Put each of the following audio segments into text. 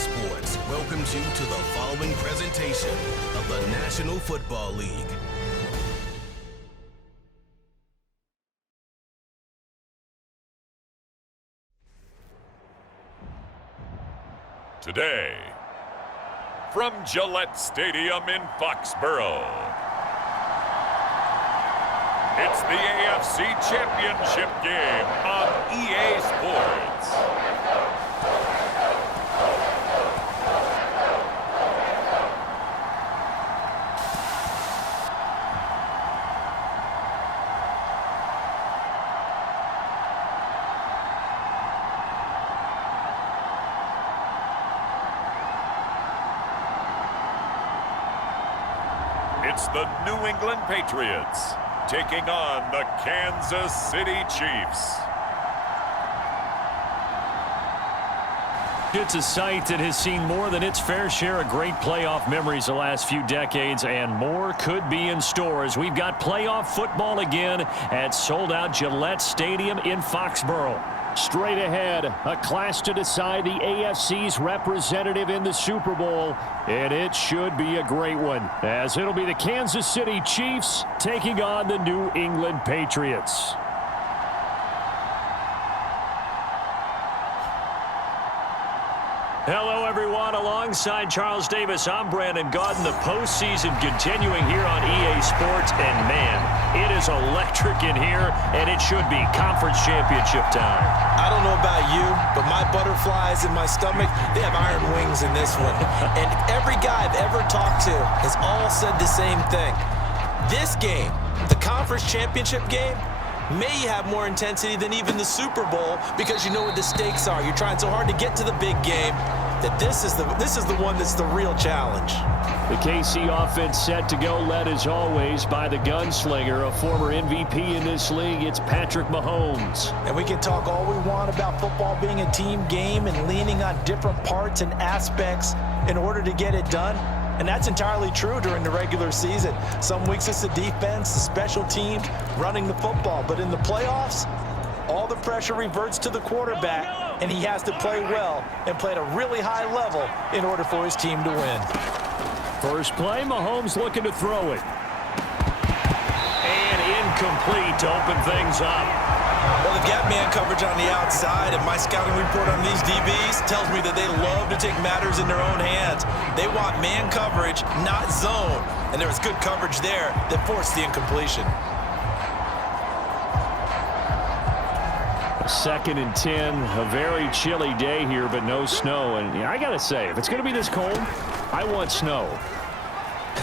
Sports welcomes you to the following presentation of the National Football League. Today, from Gillette Stadium in Foxborough, it's the AFC Championship game on EA Sports. It's the New England Patriots taking on the Kansas City Chiefs. It's a sight that has seen more than its fair share of great playoff memories the last few decades, and more could be in store as we've got playoff football again at sold-out Gillette Stadium in Foxborough. Straight ahead, a clash to decide the AFC's representative in the Super Bowl, and it should be a great one, as it'll be the Kansas City Chiefs taking on the New England Patriots. Hello, everyone. Alongside Charles Davis, I'm Brandon Gaudin. The postseason continuing here on EA Sports, and man, it is electric in here, and it should be conference championship time. I don't know about you, but my butterflies in my stomach, they have iron wings in this one. And every guy I've ever talked to has all said the same thing. This game, the conference championship game, may have more intensity than even the Super Bowl because you know what the stakes are. You're trying so hard to get to the big game that this is the one that's the real challenge. The KC offense set to go, led as always by the gunslinger, a former MVP in this league. It's Patrick Mahomes. And we can talk all we want about football being a team game and leaning on different parts and aspects in order to get it done. And that's entirely true during the regular season. Some weeks it's the defense, the special teams, running the football. But in the playoffs, all the pressure reverts to the quarterback, and he has to play well and play at a really high level in order for his team to win. First play, Mahomes looking to throw it. And incomplete to open things up. Well, they've got man coverage on the outside, and my scouting report on these DBs tells me that they love to take matters in their own hands. They want man coverage, not zone. And there was good coverage there that forced the incompletion. 2nd and 10, a very chilly day here, but no snow. And I got to say, if it's going to be this cold, I want snow.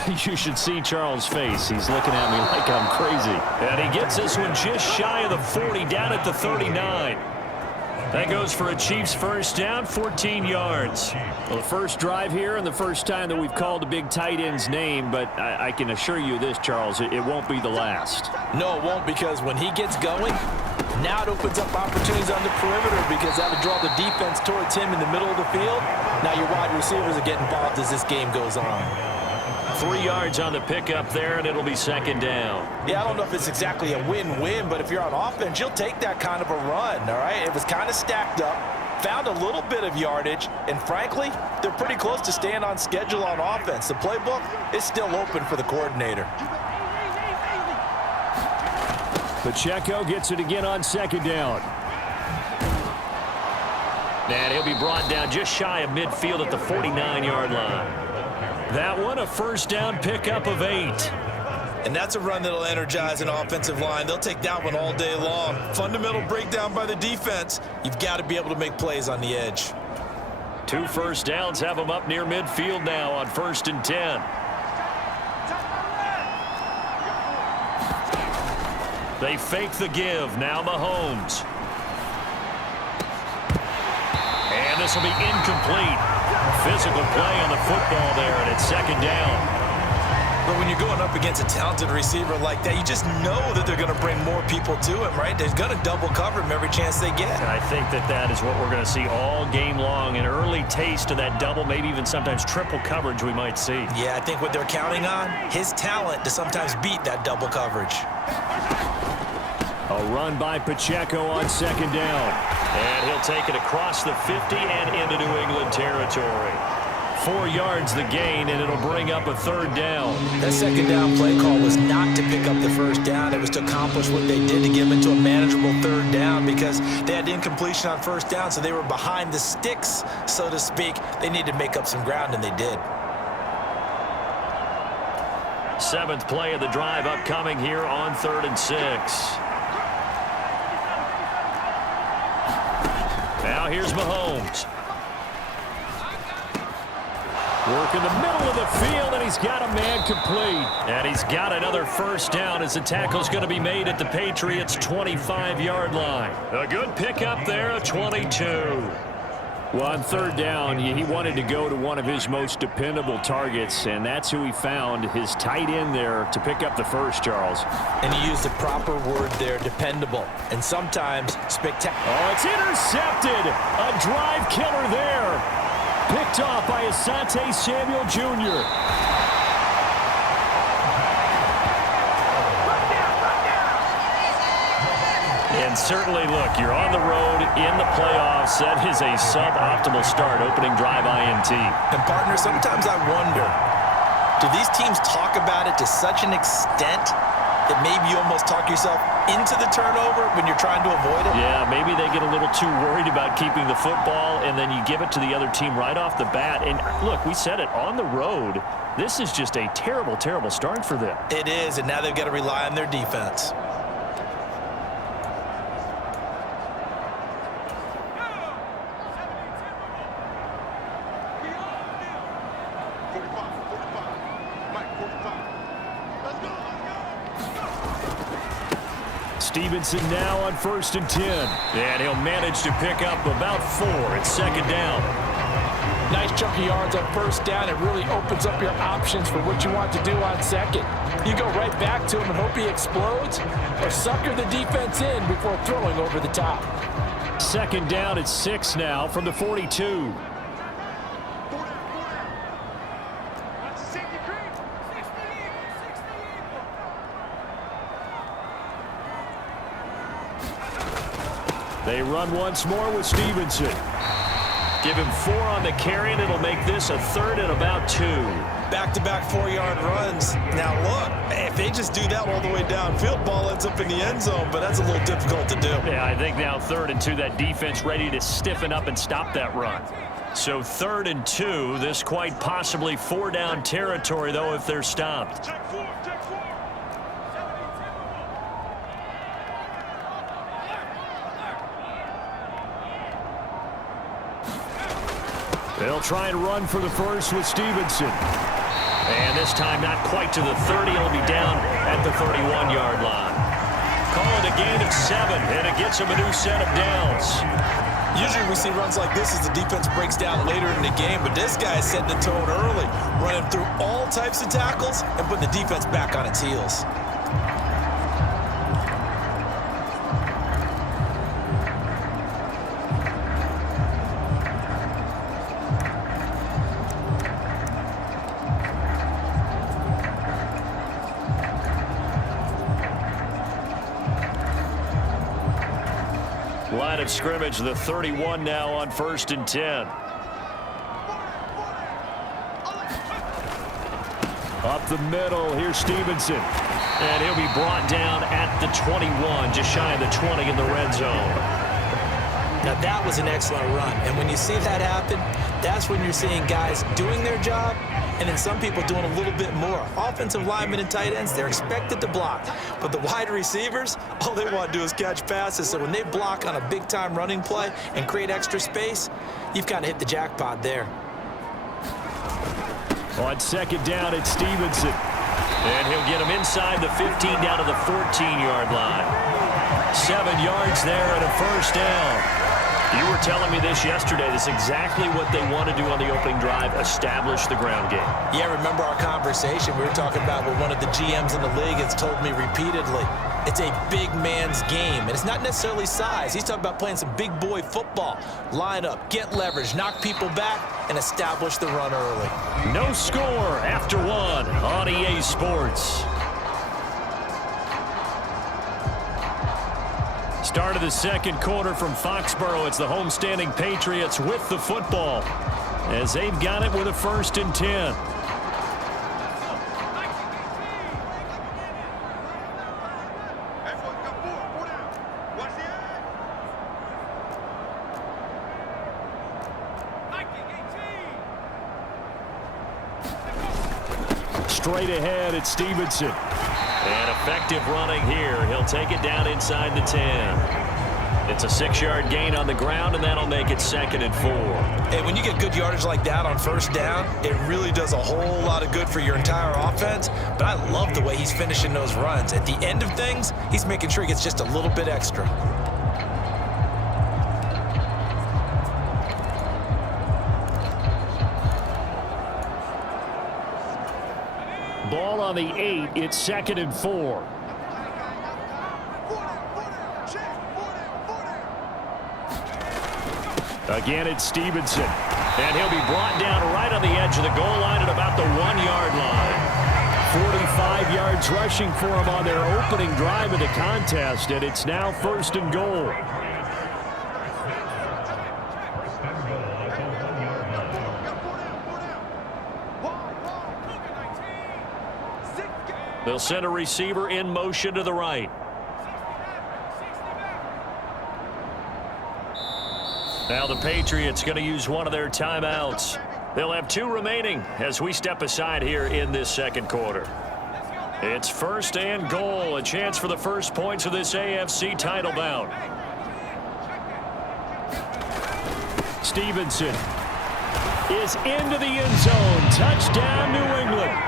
You should see Charles' face. He's looking at me like I'm crazy. And he gets this one just shy of the 40, down at the 39. That goes for a Chiefs first down, 14 yards. Well, the first drive here and the first time that we've called a big tight end's name, but I can assure you this, Charles, it won't be the last. No, it won't, because when he gets going, now it opens up opportunities on the perimeter because that would draw the defense towards him in the middle of the field. Now your wide receivers are getting involved as this game goes on. 3 yards on the pickup there, and it'll be 2nd down. Yeah, I don't know if it's exactly a win-win, but if you're on offense, you'll take that kind of a run, all right? It was kind of stacked up, found a little bit of yardage, and frankly, they're pretty close to staying on schedule on offense. The playbook is still open for the coordinator. Pacheco gets it again on 2nd down. And he'll be brought down just shy of midfield at the 49-yard line. That one, a first down pickup of 8. And that's a run that'll energize an offensive line. They'll take that one all day long. Fundamental breakdown by the defense. You've got to be able to make plays on the edge. 2 first downs have them up near midfield now on 1st and 10. They fake the give. Now Mahomes. And this will be incomplete. Physical play on the football there, and it's 2nd down. But when you're going up against a talented receiver like that, you just know that they're going to bring more people to him, right? They're going to double cover him every chance they get. And I think that is what we're going to see all game long, an early taste of that double, maybe even sometimes triple coverage we might see. Yeah, I think what they're counting on, his talent to sometimes beat that double coverage. A run by Pacheco on second down. And he'll take it across the 50 and into New England territory. 4 yards the gain, and it'll bring up a third down. That second down play call was not to pick up the first down. It was to accomplish what they did to get them into a manageable third down because they had incompletion on first down, so they were behind the sticks, so to speak. They needed to make up some ground, and they did. 7th play of the drive upcoming here on 3rd and 6. Now here's Mahomes. Work in the middle of the field, and he's got a man complete. And he's got another first down as the tackle's going to be made at the Patriots' 25-yard line. A good pickup there, a 22. Well, on third down, he wanted to go to one of his most dependable targets, and that's who he found, his tight end there, to pick up the first, Charles. And he used the proper word there, dependable, and sometimes spectacular. Oh, it's intercepted. A drive killer there. Picked off by Asante Samuel Jr. And certainly, look, you're on the road in the playoffs. That is a suboptimal start, opening drive INT. And, partner, sometimes I wonder, do these teams talk about it to such an extent that maybe you almost talk yourself into the turnover when you're trying to avoid it? Yeah, maybe they get a little too worried about keeping the football, and then you give it to the other team right off the bat. And, look, we said it, on the road, this is just a terrible, terrible start for them. It is, and now they've got to rely on their defense. Stevenson now on 1st and 10. And he'll manage to pick up about 4 at second down. Nice chunk of yards on first down. It really opens up your options for what you want to do on second. You go right back to him and hope he explodes, or sucker the defense in before throwing over the top. Second down at 6 now from the 42. They run once more with Stevenson. Give him 4 on the carry, and it'll make this a 3rd and about 2. Back-to-back 4-yard runs. Now, look, if they just do that all the way downfield, ball ends up in the end zone, but that's a little difficult to do. Yeah, I think now 3rd and 2, that defense ready to stiffen up and stop that run. So 3rd and 2, this quite possibly 4-down territory, though, if they're stopped. They'll try and run for the first with Stevenson. And this time not quite to the 30. It'll be down at the 31-yard line. Call it a gain of 7, and it gets him a new set of downs. Usually we see runs like this as the defense breaks down later in the game, but this guy is setting the tone early, running through all types of tackles and putting the defense back on its heels. Line of scrimmage, the 31 now on 1st and 10. Up the middle, here's Stevenson. And he'll be brought down at the 21, just shy of the 20 in the red zone. Now that was an excellent run, and when you see that happen, that's when you're seeing guys doing their job and then some people doing a little bit more. Offensive linemen and tight ends, they're expected to block. But the wide receivers, all they want to do is catch passes. So when they block on a big-time running play and create extra space, you've kind of hit the jackpot there. On second down, it's Stevenson. And he'll get him inside the 15 down to the 14-yard line. 7 yards there and a first down. You were telling me this yesterday. This is exactly what they want to do on the opening drive, establish the ground game. Yeah, remember our conversation? We were talking about what one of the GMs in the league has told me repeatedly. It's a big man's game, and it's not necessarily size. He's talking about playing some big boy football. Line up, get leverage, knock people back, and establish the run early. No score after 1 on EA Sports. Start of the second quarter from Foxborough. It's the homestanding Patriots with the football as they've got it with a 1st and 10. Straight ahead, it's Stevenson. And effective running here. He'll take it down inside the 10. It's a 6-yard gain on the ground, and that'll make it 2nd and 4. Hey, when you get good yardage like that on 1st down, it really does a whole lot of good for your entire offense. But I love the way he's finishing those runs. At the end of things, he's making sure he gets just a little bit extra. Ball on the 8. It's 2nd and 4. Again, it's Stevenson. And he'll be brought down right on the edge of the goal line at about the 1-yard line. 45 yards rushing for him on their opening drive of the contest, and it's now 1st and goal. They'll send a receiver in motion to the right. Now the Patriots going to use one of their timeouts. They'll have 2 remaining as we step aside here in this second quarter. It's 1st and goal, a chance for the first points of this AFC title bout. Stevenson is into the end zone. Touchdown, New England.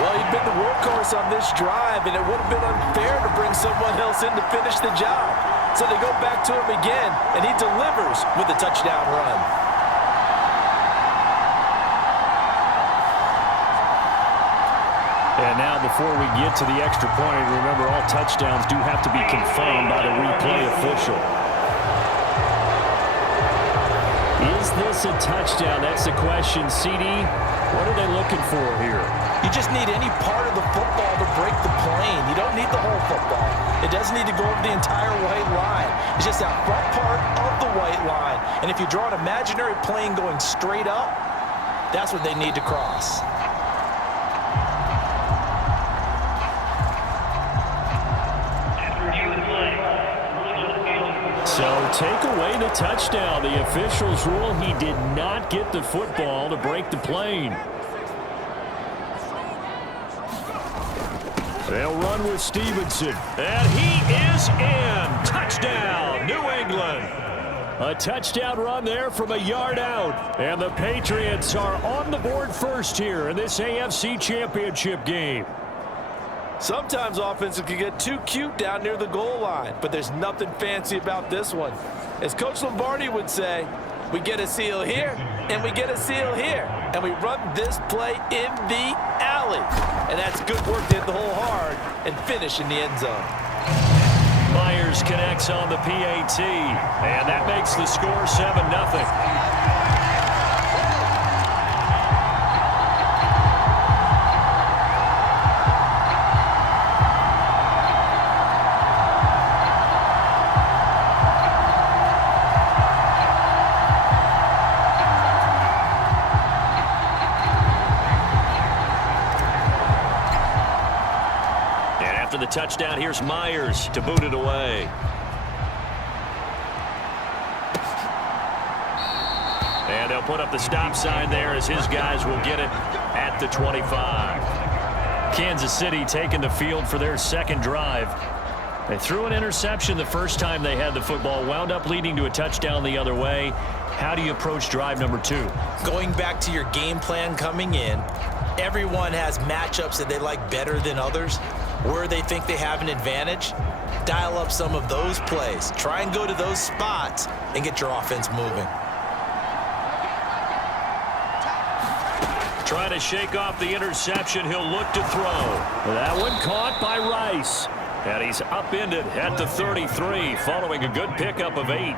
Well, he'd been the workhorse on this drive, and it would have been unfair to bring someone else in to finish the job. So they go back to him again, and he delivers with a touchdown run. And now before we get to the extra point, remember all touchdowns do have to be confirmed by the replay official. Is this a touchdown? That's the question. CD, what are they looking for here? You just need any part of the football to break the plane. You don't need the whole football. It doesn't need to go over the entire white line. It's just that front part of the white line. And if you draw an imaginary plane going straight up, that's what they need to cross. So take away the touchdown. The officials rule he did not get the football to break the plane. They'll run with Stevenson. And he is in. Touchdown, New England. A touchdown run there from a yard out. And the Patriots are on the board first here in this AFC Championship game. Sometimes offenses can get too cute down near the goal line, but there's nothing fancy about this one. As Coach Lombardi would say, we get a seal here, and we get a seal here, and we run this play in the alley. And that's good work to hit the hole hard and finish in the end zone. Myers connects on the PAT, and that makes the score 7-0. The touchdown, here's Myers to boot it away. And they'll put up the stop sign there as his guys will get it at the 25. Kansas City taking the field for their second drive. They threw an interception the first time they had the football, wound up leading to a touchdown the other way. How do you approach drive number 2? Going back to your game plan coming in, everyone has matchups that they like better than others. Where they think they have an advantage, dial up some of those plays. Try and go to those spots and get your offense moving. Trying to shake off the interception. He'll look to throw. That one caught by Rice. And he's upended at the 33 following a good pickup of 8.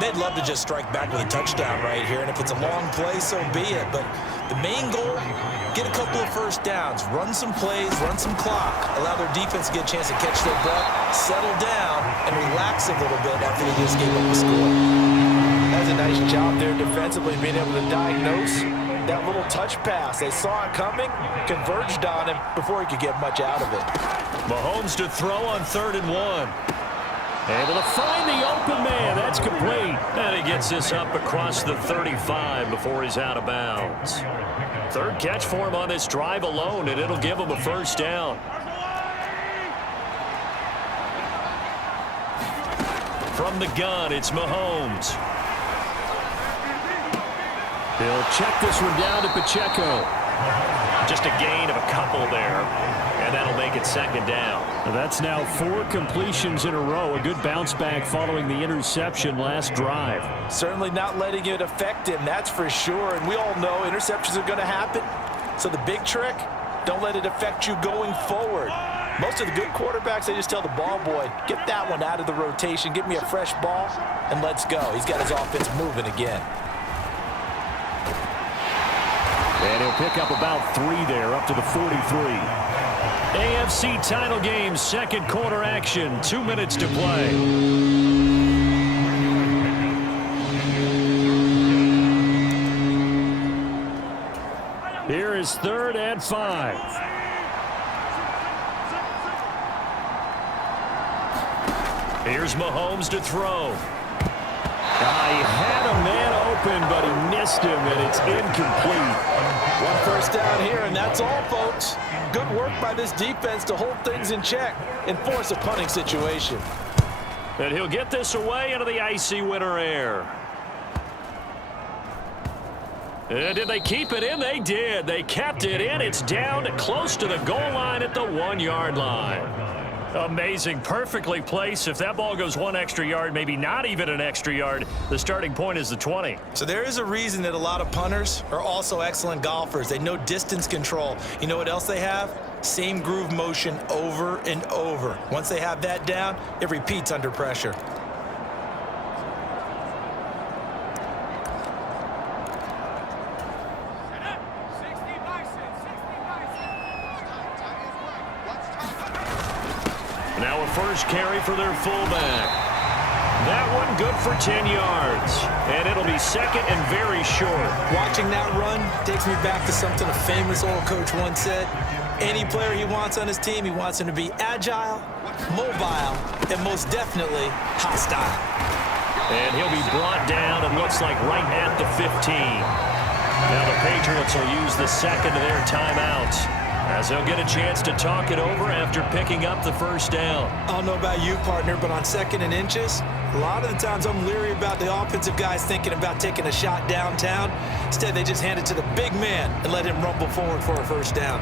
They'd love to just strike back with a touchdown right here, and if it's a long play, so be it. But The main goal, get a couple of first downs, run some plays, run some clock, allow their defense to get a chance to catch their breath, settle down, and relax a little bit after they just gave up the score. That was a nice job there defensively, being able to diagnose that little touch pass. They saw it coming, converged on him before he could get much out of it. Mahomes to throw on 3rd and 1. Able to find the open man. That's complete. And he gets this up across the 35 before he's out of bounds. 3rd catch for him on this drive alone, and it'll give him a first down. From the gun, it's Mahomes. He'll check this one down to Pacheco. Just a gain of a couple there, and that'll make it 2nd down. That's now 4 completions in a row. A good bounce back following the interception last drive. Certainly not letting it affect him, that's for sure. And we all know interceptions are going to happen. So the big trick, don't let it affect you going forward. Most of the good quarterbacks, they just tell the ball boy, get that one out of the rotation, give me a fresh ball, and let's go. He's got his offense moving again. And he'll pick up about 3 there, up to the 43. AFC title game, 2nd quarter action, 2 minutes to play. Here is 3rd and 5. Here's Mahomes to throw. He had a man open, but he missed him, and it's incomplete. 1 first down here, and that's all, folks. Good work by this defense to hold things in check and force a punting situation. And he'll get this away into the icy winter air. And did they keep it in? They did. They kept it in. It's down close to the goal line at the 1-yard line. Amazing. Perfectly placed. If that ball goes 1 extra yard, maybe not even an extra yard, the starting point is the 20. So there is a reason that a lot of punters are also excellent golfers. They know distance control. You know what else they have? Same groove motion over and over. Once they have that down, it repeats under pressure. Now a first carry for their fullback. That one good for 10 yards. And it'll be 2nd and very short. Watching that run takes me back to something a famous old coach once said. Any player he wants on his team, he wants him to be agile, mobile, and most definitely hostile. And he'll be brought down, and looks like right at the 15. Now the Patriots will use the 2nd of their timeouts, as they'll get a chance to talk it over after picking up the first down. I don't know about you, partner, but on 2nd and inches, a lot of the times I'm leery about the offensive guys thinking about taking a shot downtown. Instead, they just hand it to the big man and let him rumble forward for a first down.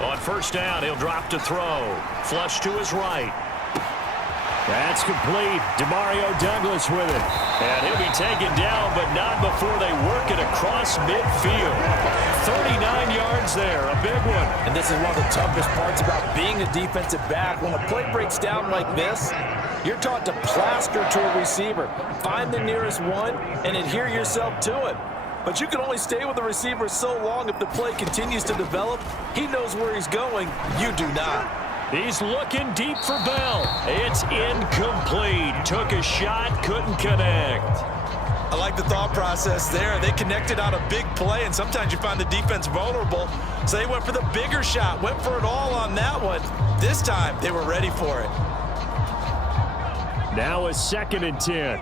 On first down, he'll drop to throw. Flush to his right. That's complete. Demario Douglas with it. And he'll be taken down, but not before they work it across midfield. 39 yards there, a big one. And this is one of the toughest parts about being a defensive back. When a play breaks down like this, you're taught to plaster to a receiver. Find the nearest one and adhere yourself to it. But you can only stay with the receiver so long if the play continues to develop. He knows where he's going. You do not. He's looking deep for Bell. It's incomplete. Took a shot, couldn't connect. I like the thought process there. They connected on a big play, and sometimes you find the defense vulnerable. So they went for the bigger shot, went for it all on that one. This time, they were ready for it. Now a 2nd and 10.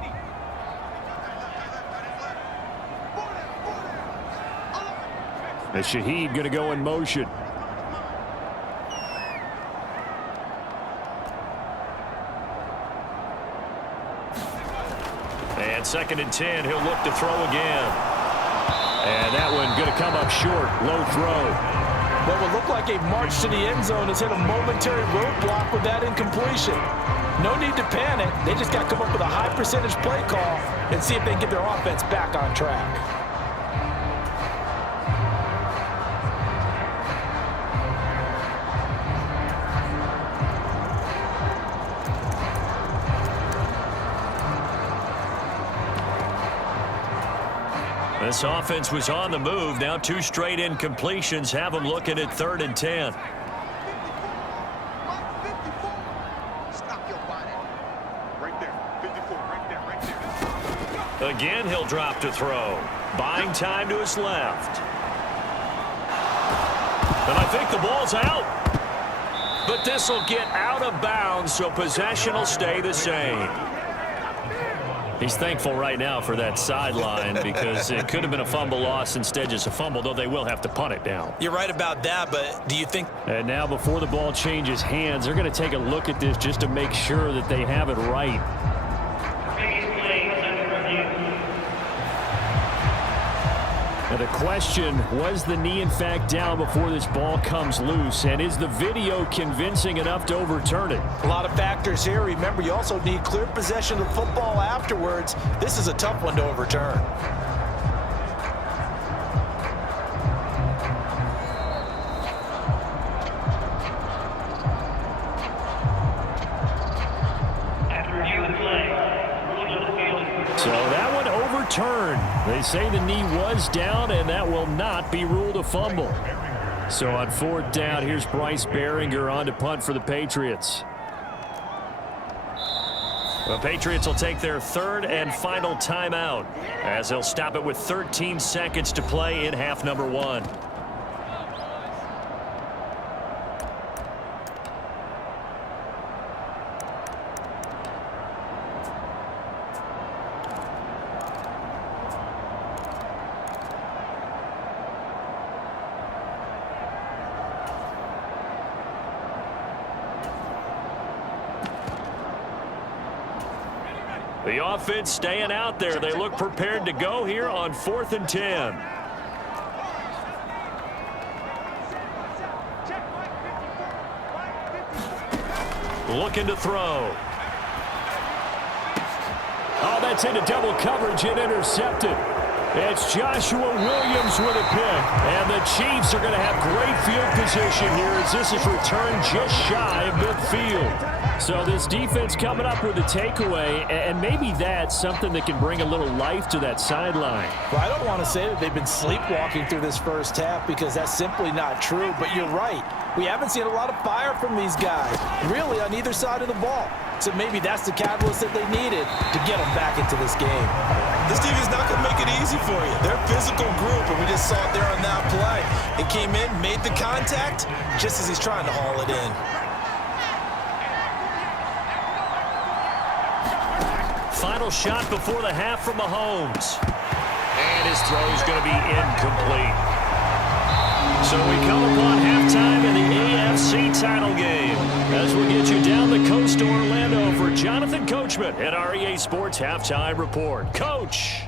And Shaheed going to go in motion. And 2nd and 10, he'll look to throw again. And that one going to come up short. Low throw. What would look like a march to the end zone has hit a momentary roadblock with that incompletion. No need to panic. They just got to come up with a high percentage play call and see if they can get their offense back on track. This offense was on the move. Now 2 straight incompletions have them looking at 3rd and 10. Again, he'll drop to throw. Buying time to his left. And I think the ball's out. But this will get out of bounds, so possession will stay the same. He's thankful right now for that sideline because it could have been a fumble loss, instead just a fumble, though they will have to punt it down. You're right about that, but do you think... And now before the ball changes hands, they're going to take a look at this just to make sure that they have it right. Now the question, was the knee in fact down before this ball comes loose? And is the video convincing enough to overturn it? A lot of factors here. Remember, you also need clear possession of football afterwards. This is a tough one to overturn. So that one overturned. They say the knee was down, and that will not be ruled a fumble. So on 4th down, here's Bryce Behringer on to punt for the Patriots. The Patriots will take their 3rd and final timeout as they'll stop it with 13 seconds to play in half number 1. The offense staying out there. They look prepared to go here on 4th and 10. Looking to throw. Oh, that's into double coverage and intercepted. It's Joshua Williams with a pick. And the Chiefs are going to have great field position here as this is returned just shy of midfield. So this defense coming up with a takeaway, and maybe that's something that can bring a little life to that sideline. Well, I don't want to say that they've been sleepwalking through this first half because that's simply not true, but you're right. We haven't seen a lot of fire from these guys, really, on either side of the ball. So maybe that's the catalyst that they needed to get them back into this game. This team is not going to make it easy for you. They're a physical group, and we just saw it there on that play. It came in, made the contact, just as he's trying to haul it in. Final shot before the half from Mahomes. And his throw is going to be incomplete. So we come upon halftime in the AFC title game as we get you down the coast to Orlando for Jonathan Coachman at our EA Sports Halftime Report. Coach.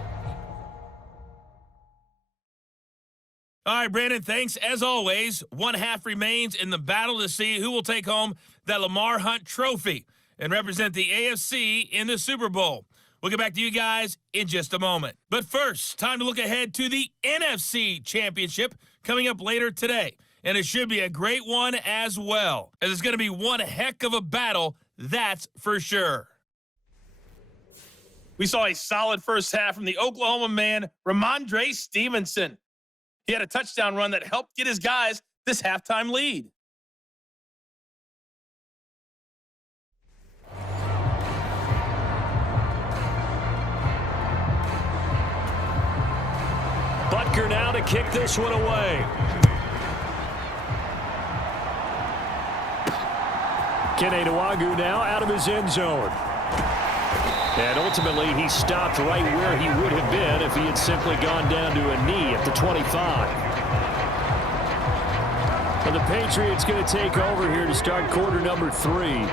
All right, Brandon, thanks. As always, 1 half remains in the battle to see who will take home that Lamar Hunt trophy and represent the AFC in the Super Bowl. We'll get back to you guys in just a moment. But first, time to look ahead to the NFC Championship coming up later today. And it should be a great one as well, as it's going to be one heck of a battle, that's for sure. We saw a solid first half from the Oklahoma man, Ramondre Stevenson. He had a touchdown run that helped get his guys this halftime lead. Butker now to kick this one away. Kene Nwangwu now out of his end zone. And ultimately, he stopped right where he would have been if he had simply gone down to a knee at the 25. And the Patriots going to take over here to start quarter number 3.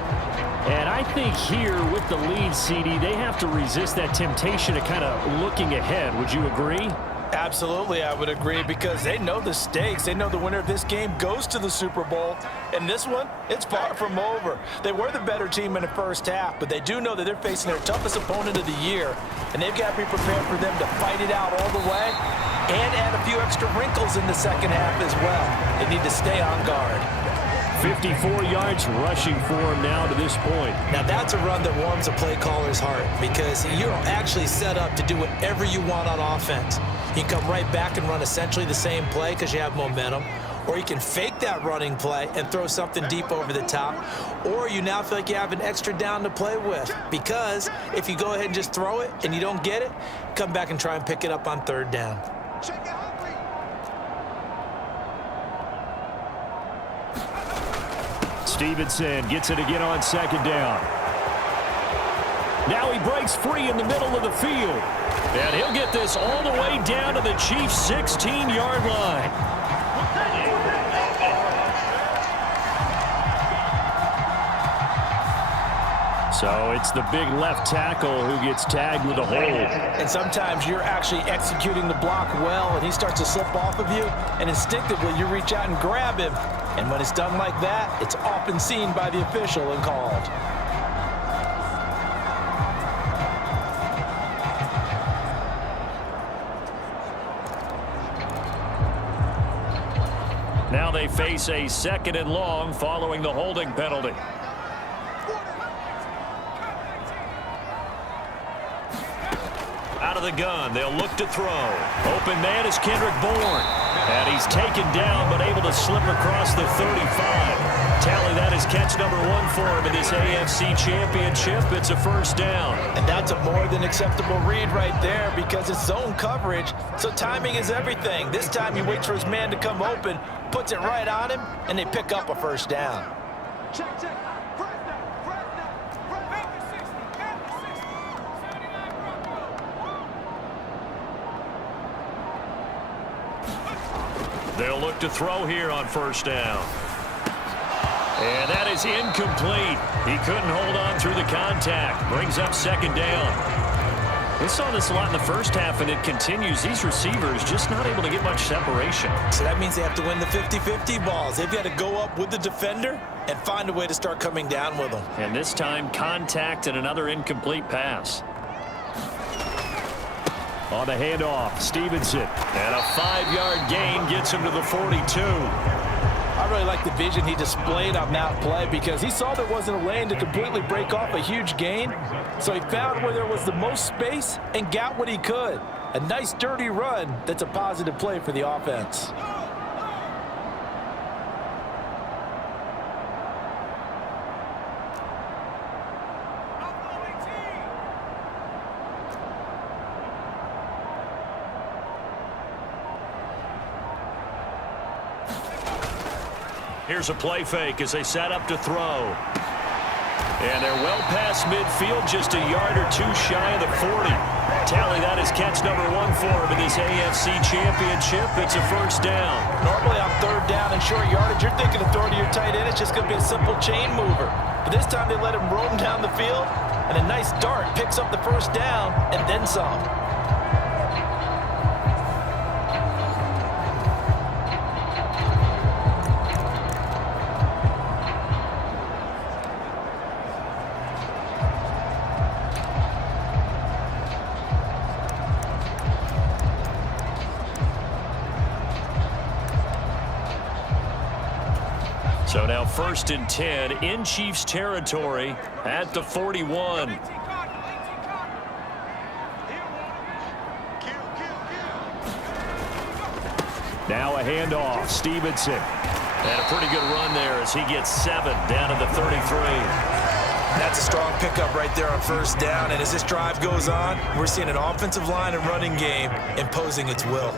And I think here with the lead, CD, they have to resist that temptation to kind of looking ahead. Would you agree? Absolutely, I would agree, because they know the stakes. They know the winner of this game goes to the Super Bowl. And this one, it's far from over. They were the better team in the first half, but they do know that they're facing their toughest opponent of the year, and they've got to be prepared for them to fight it out all the way and add a few extra wrinkles in the second half as well. They need to stay on guard. 54 yards rushing for him now to this point. Now that's a run that warms a play caller's heart, because you're actually set up to do whatever you want on offense. You can come right back and run essentially the same play because you have momentum, or you can fake that running play and throw something deep over the top, or you now feel like you have an extra down to play with, because if you go ahead and just throw it and you don't get it, come back and try and pick it up on third down. Stevenson gets it again on second down. Now he breaks free in the middle of the field. And he'll get this all the way down to the Chiefs' 16-yard line. So it's the big left tackle who gets tagged with a hold. And sometimes you're actually executing the block well, and he starts to slip off of you, and instinctively you reach out and grab him. And when it's done like that, it's often seen by the official and called. Now they face a 2nd and long following the holding penalty. Out of the gun, they'll look to throw. Open man is Kendrick Bourne. And he's taken down, but able to slip across the 35. Tally that is catch number 1 for him in this AFC Championship. It's a first down. And that's a more than acceptable read right there, because it's zone coverage, so timing is everything. This time he waits for his man to come open, puts it right on him, and they pick up a first down. They'll look to throw here on first down. And that is incomplete. He couldn't hold on through the contact. Brings up 2nd down. We saw this a lot in the first half, and it continues. These receivers just not able to get much separation. So that means they have to win the 50-50 balls. They've got to go up with the defender and find a way to start coming down with them. And this time, contact and another incomplete pass. On the handoff, Stevenson. And a 5-yard gain gets him to the 42. I really like the vision he displayed on that play, because he saw there wasn't a lane to completely break off a huge gain. So he found where there was the most space and got what he could. A nice dirty run that's a positive play for the offense. Here's a play fake as they set up to throw. And they're well past midfield, just a yard or two shy of the 40. Tally that is catch number 1 for him in this AFC Championship. It's a first down. Normally on third down and short yardage, you're thinking of throwing to your tight end. It's just going to be a simple chain mover. But this time they let him roam down the field, and a nice dart picks up the first down and then some. So now 1st and 10 in Chiefs territory at the 41. Now a handoff, Stevenson. And a pretty good run there as he gets 7 down to the 33. That's a strong pickup right there on first down. And as this drive goes on, we're seeing an offensive line and running game imposing its will.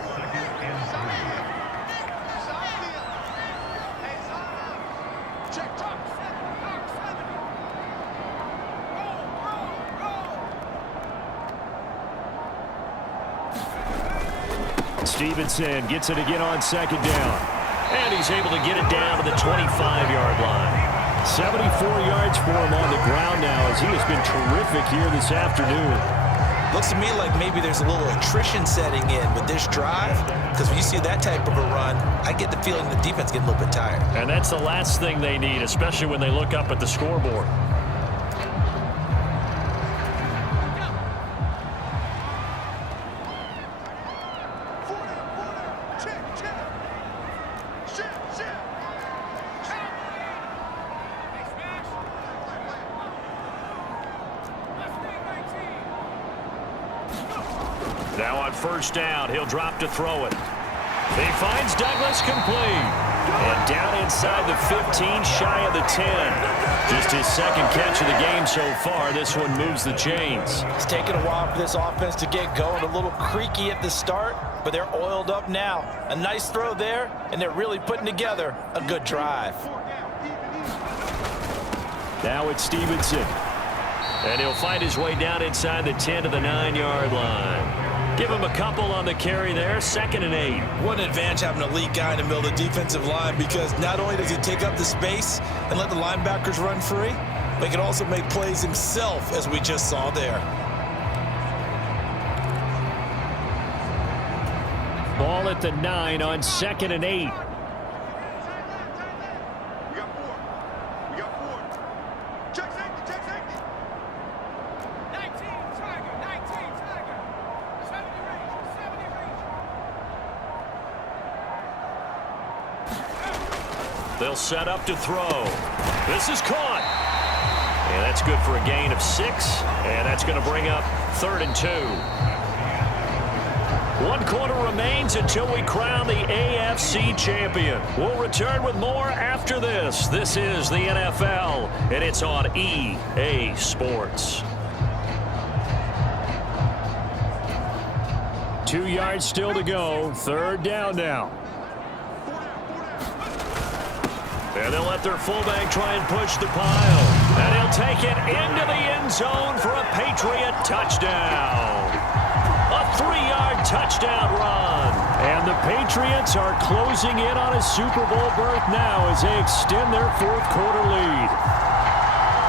Stevenson gets it again on second down. And he's able to get it down to the 25-yard line. 74 yards for him on the ground now as he has been terrific here this afternoon. Looks to me like maybe there's a little attrition setting in with this drive, because when you see that type of a run, I get the feeling the defense getting a little bit tired. And that's the last thing they need, especially when they look up at the scoreboard. Now on first down, he'll drop to throw it. He finds Douglas complete. And down inside the 15, shy of the 10. Just his second catch of the game so far. This one moves the chains. It's taken a while for this offense to get going. A little creaky at the start, but they're oiled up now. A nice throw there, and they're really putting together a good drive. Now it's Stevenson. And he'll find his way down inside the 10 to the 9-yard line. Give him a couple on the carry there, 2nd and 8. What an advantage having a lead guy in the middle of the defensive line, because not only does he take up the space and let the linebackers run free, but he can also make plays himself, as we just saw there. Ball at the 9 on 2nd and 8. They'll set up to throw. This is caught. And that's good for a gain of 6. And that's going to bring up 3rd and 2. 1 quarter remains until we crown the AFC champion. We'll return with more after this. This is the NFL, and it's on EA Sports. 2 yards still to go. 3rd down now. And they'll let their fullback try and push the pile. And he'll take it into the end zone for a Patriot touchdown. A 3-yard touchdown run. And the Patriots are closing in on a Super Bowl berth now as they extend their 4th quarter lead.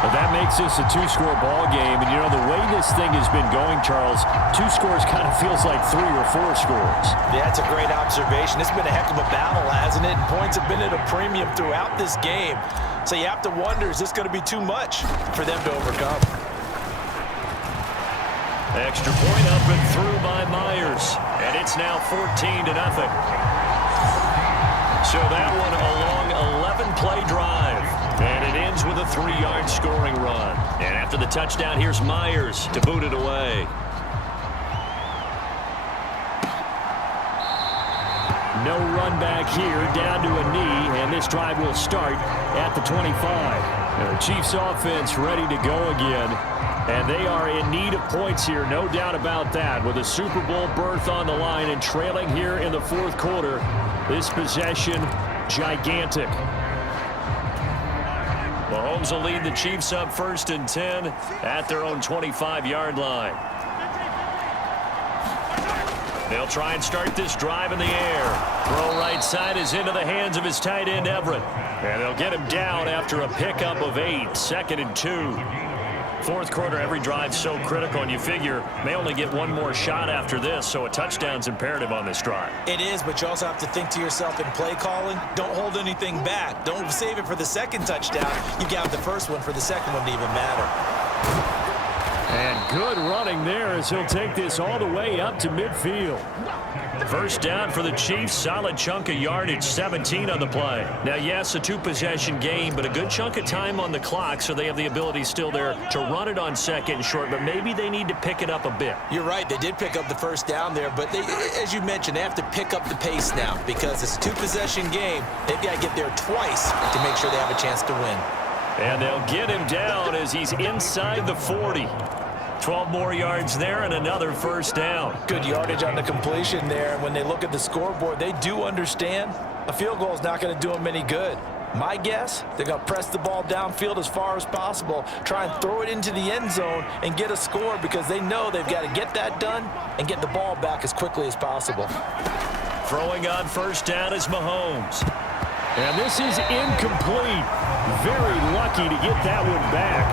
But that makes this a 2-score ball game. And, you know, the way this thing has been going, Charles, 2 scores kind of feels like 3 or 4 scores. Yeah, it's a great observation. It's been a heck of a battle, hasn't it? And points have been at a premium throughout this game. So you have to wonder, is this going to be too much for them to overcome? Extra point up and through by Myers. And it's now 14-0. So that one a long 11-play drive. And it ends with a 3-yard scoring run. And after the touchdown, here's Myers to boot it away. No run back here, down to a knee, and this drive will start at the 25. And the Chiefs offense ready to go again. And they are in need of points here, no doubt about that. With a Super Bowl berth on the line and trailing here in the 4th quarter, this possession gigantic. Mahomes will lead the Chiefs up 1st and 10 at their own 25-yard line. They'll try and start this drive in the air. Throw right side is into the hands of his tight end, Everett. And they'll get him down after a pickup of 8, 2nd and 2. 4th quarter, every drive's so critical, and you figure they only get one more shot after this, so a touchdown's imperative on this drive. It is, but you also have to think to yourself in play calling, don't hold anything back. Don't save it for the 2nd touchdown. You got the 1st one for the 2nd one to even matter. And good running there as he'll take this all the way up to midfield. 1st down for the Chiefs. Solid chunk of yardage, 17 on the play. Now, yes, a 2-possession game, but a good chunk of time on the clock, so they have the ability still there to run it on 2nd and short, but maybe they need to pick it up a bit. You're right. They did pick up the 1st down there, but they, as you mentioned, they have to pick up the pace now because it's a 2-possession game. They've got to get there twice to make sure they have a chance to win. And they'll get him down as he's inside the 40. 12 more yards there and another 1st down. Good yardage on the completion there. And when they look at the scoreboard, they do understand a field goal is not going to do them any good. My guess, they're going to press the ball downfield as far as possible, try and throw it into the end zone and get a score because they know they've got to get that done and get the ball back as quickly as possible. Throwing on 1st down is Mahomes. And this is incomplete. Very lucky to get that one back.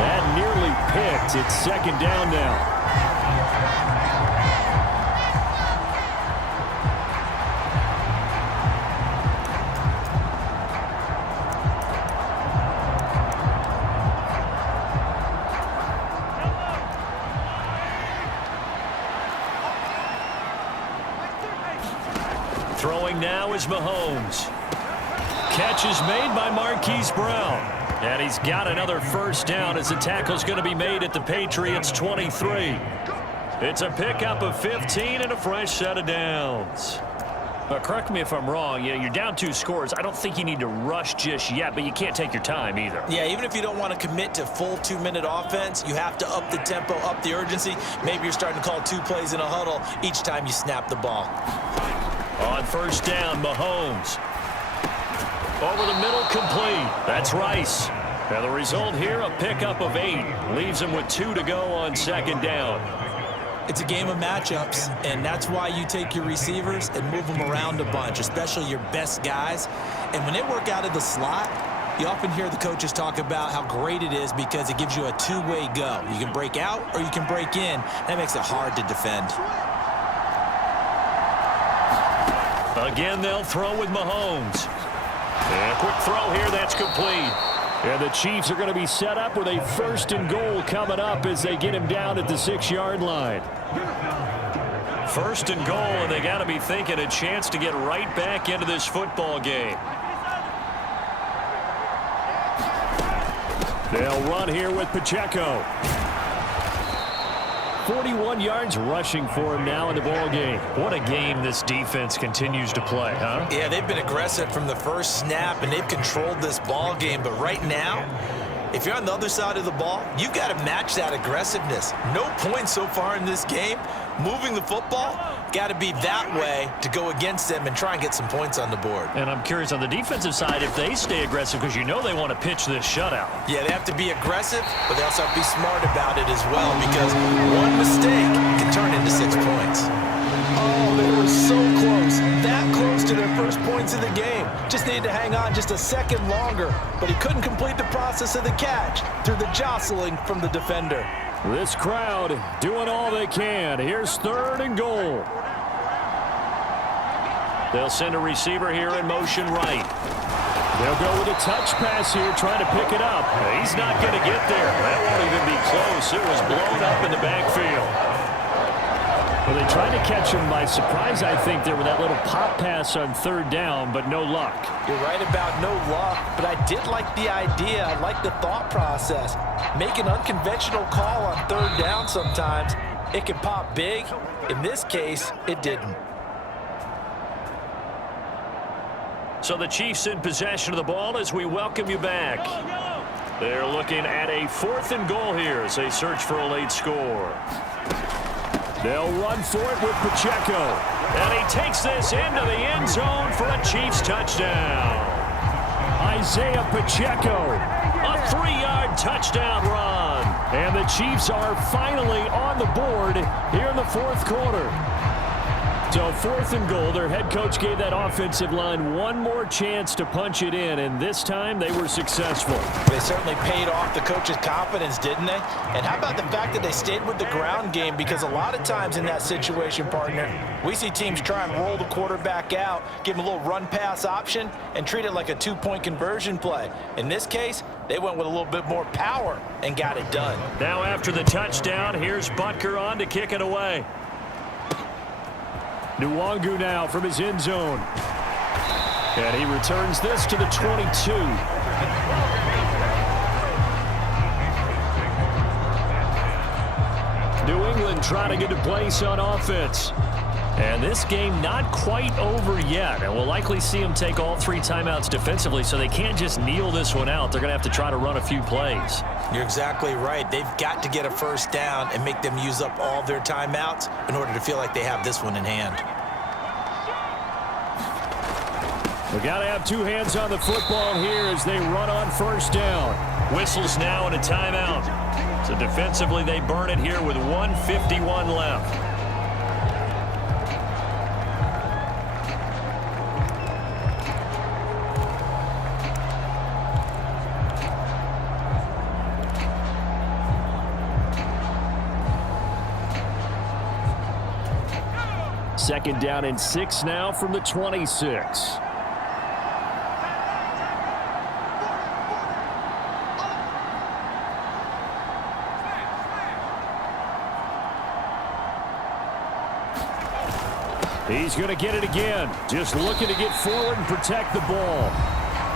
That nearly picked. It's second down now. Throwing now is Mahomes. Catch is made by Marquise Brown. And he's got another first down as the tackle's going to be made at the Patriots' 23. It's a pickup of 15 and a fresh set of downs. Correct me if I'm wrong. Yeah, you're down 2 scores. I don't think you need to rush just yet, but you can't take your time either. Yeah, even if you don't want to commit to full 2-minute offense, you have to up the tempo, up the urgency. Maybe you're starting to call 2 plays in a huddle each time you snap the ball. On first down, Mahomes. Over the middle, complete. That's Rice. And the result here, a pickup of 8. Leaves him with 2 to go on second down. It's a game of matchups, and that's why you take your receivers and move them around a bunch, especially your best guys. And when they work out of the slot, you often hear the coaches talk about how great it is because it gives you a 2-way go. You can break out or you can break in. That makes it hard to defend. Again, they'll throw with Mahomes. And a quick throw here, that's complete. And the Chiefs are going to be set up with a first and goal coming up as they get him down at the 6-yard line. First and goal, and they got to be thinking a chance to get right back into this football game. They'll run here with Pacheco. 41 yards rushing for him now in the ball game. What a game this defense continues to play, huh? Yeah, they've been aggressive from the first snap, and they've controlled this ball game. But right now, if you're on the other side of the ball, you've got to match that aggressiveness. No points so far in this game. Moving the football, got to be that way to go against them and try and get some points on the board. And I'm curious on the defensive side if they stay aggressive because you know they want to pitch this shutout. Yeah, they have to be aggressive, but they also have to be smart about it as well because one mistake can turn into 6 points. Oh, they were so close. That close to their first points of the game. Just needed to hang on just a second longer, but he couldn't complete the process of the catch through the jostling from the defender. This crowd doing all they can. Here's third and goal. They'll send a receiver here in motion right. They'll go with a touch pass here, trying to pick it up. He's not going to get there. That won't even be close. It was blown up in the backfield. Well, they tried to catch him by surprise, I think, there with that little pop pass on third down, but no luck. You're right about no luck, but I did like the idea. I like the thought process. Make an unconventional call on third down sometimes. It can pop big. In this case, it didn't. So the Chiefs in possession of the ball as we welcome you back. They're looking at a 4th and goal here as they search for a late score. They'll run for it with Pacheco. And he takes this into the end zone for a Chiefs touchdown. Isaiah Pacheco. A 3-yard touchdown run. And the Chiefs are finally on the board here in the 4th quarter. So 4th and goal, their head coach gave that offensive line one more chance to punch it in, and this time they were successful. They certainly paid off the coach's confidence, didn't they? And how about the fact that they stayed with the ground game? Because a lot of times in that situation, partner, we see teams try and roll the quarterback out, give him a little run-pass option, and treat it like a 2-point conversion play. In this case, they went with a little bit more power and got it done. Now after the touchdown, here's Butker on to kick it away. Nwangu now from his end zone. And he returns this to the 22. New England trying to get a place on offense. And this game not quite over yet. And we'll likely see them take all 3 timeouts defensively, so they can't just kneel this one out. They're going to have to try to run a few plays. You're exactly right. They've got to get a first down and make them use up all their timeouts in order to feel like they have this one in hand. We got to have 2 hands on the football here as they run on first down. Whistles now and a timeout. So defensively, they burn it here with 1:51 left. 2nd down and 6 now from the 26. He's going to get it again. Just looking to get forward and protect the ball.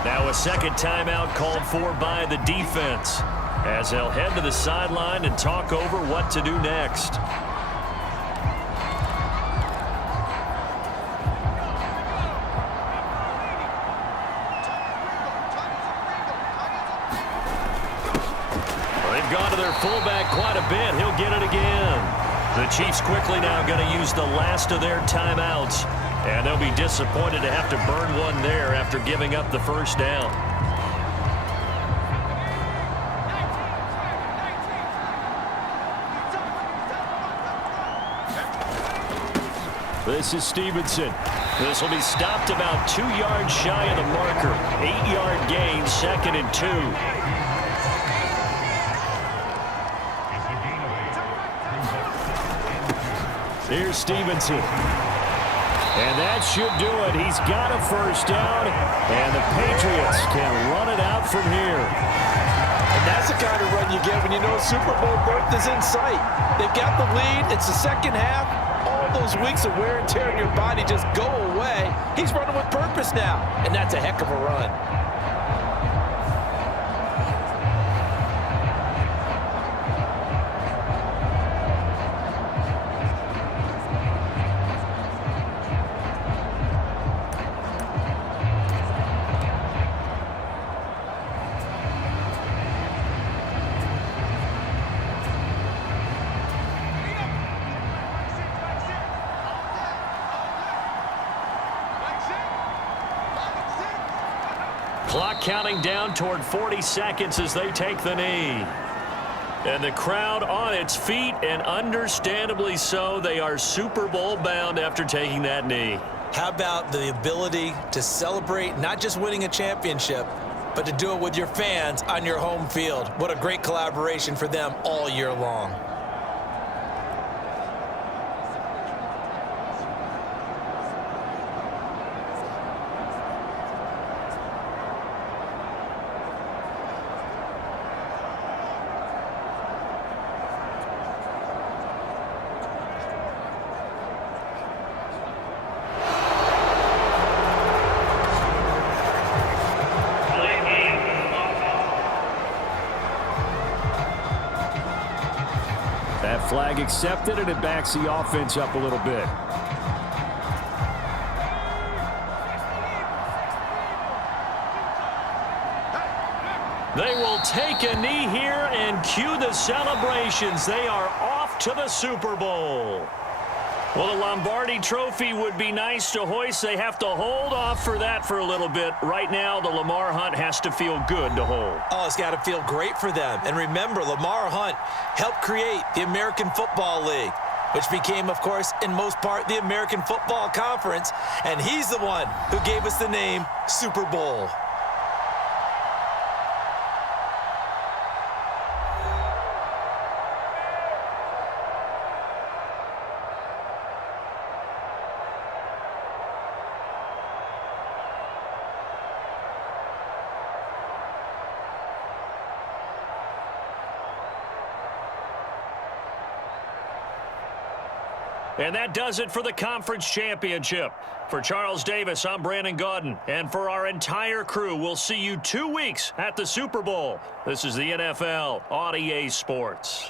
Now a second timeout called for by the defense, as they'll head to the sideline and talk over what to do next. They've gone to their fullback quite a bit. He'll get it again. The Chiefs quickly now going to use the last of their timeouts, and they'll be disappointed to have to burn one there after giving up the first down. This is Stevenson. This will be stopped about 2 yards shy of the marker. 8-yard gain, 2nd and 2. Here's Stevenson. And that should do it. He's got a first down, and the Patriots can run it out from here. And that's the kind of run you get when you know Super Bowl berth is in sight. They've got the lead. It's the second half. All those weeks of wear and tear in your body just go away. He's running with purpose now, and that's a heck of a run. Clock counting down toward 40 seconds as they take the knee. And the crowd on its feet, and understandably so. They are Super Bowl bound after taking that knee. How about the ability to celebrate not just winning a championship, but to do it with your fans on your home field? What a great collaboration for them all year long. That flag accepted, and it backs the offense up a little bit. They will take a knee here and cue the celebrations. They are off to the Super Bowl. Well, the Lombardi Trophy would be nice to hoist. They have to hold off for that for a little bit. Right now, the Lamar Hunt has to feel good to hold. Oh, it's got to feel great for them. And remember, Lamar Hunt helped create the American Football League, which became, of course, in most part, the American Football Conference. And he's the one who gave us the name Super Bowl. And that does it for the conference championship. For Charles Davis, I'm Brandon Gaudin. And for our entire crew, we'll see you 2 weeks at the Super Bowl. This is the NFL on EA Sports.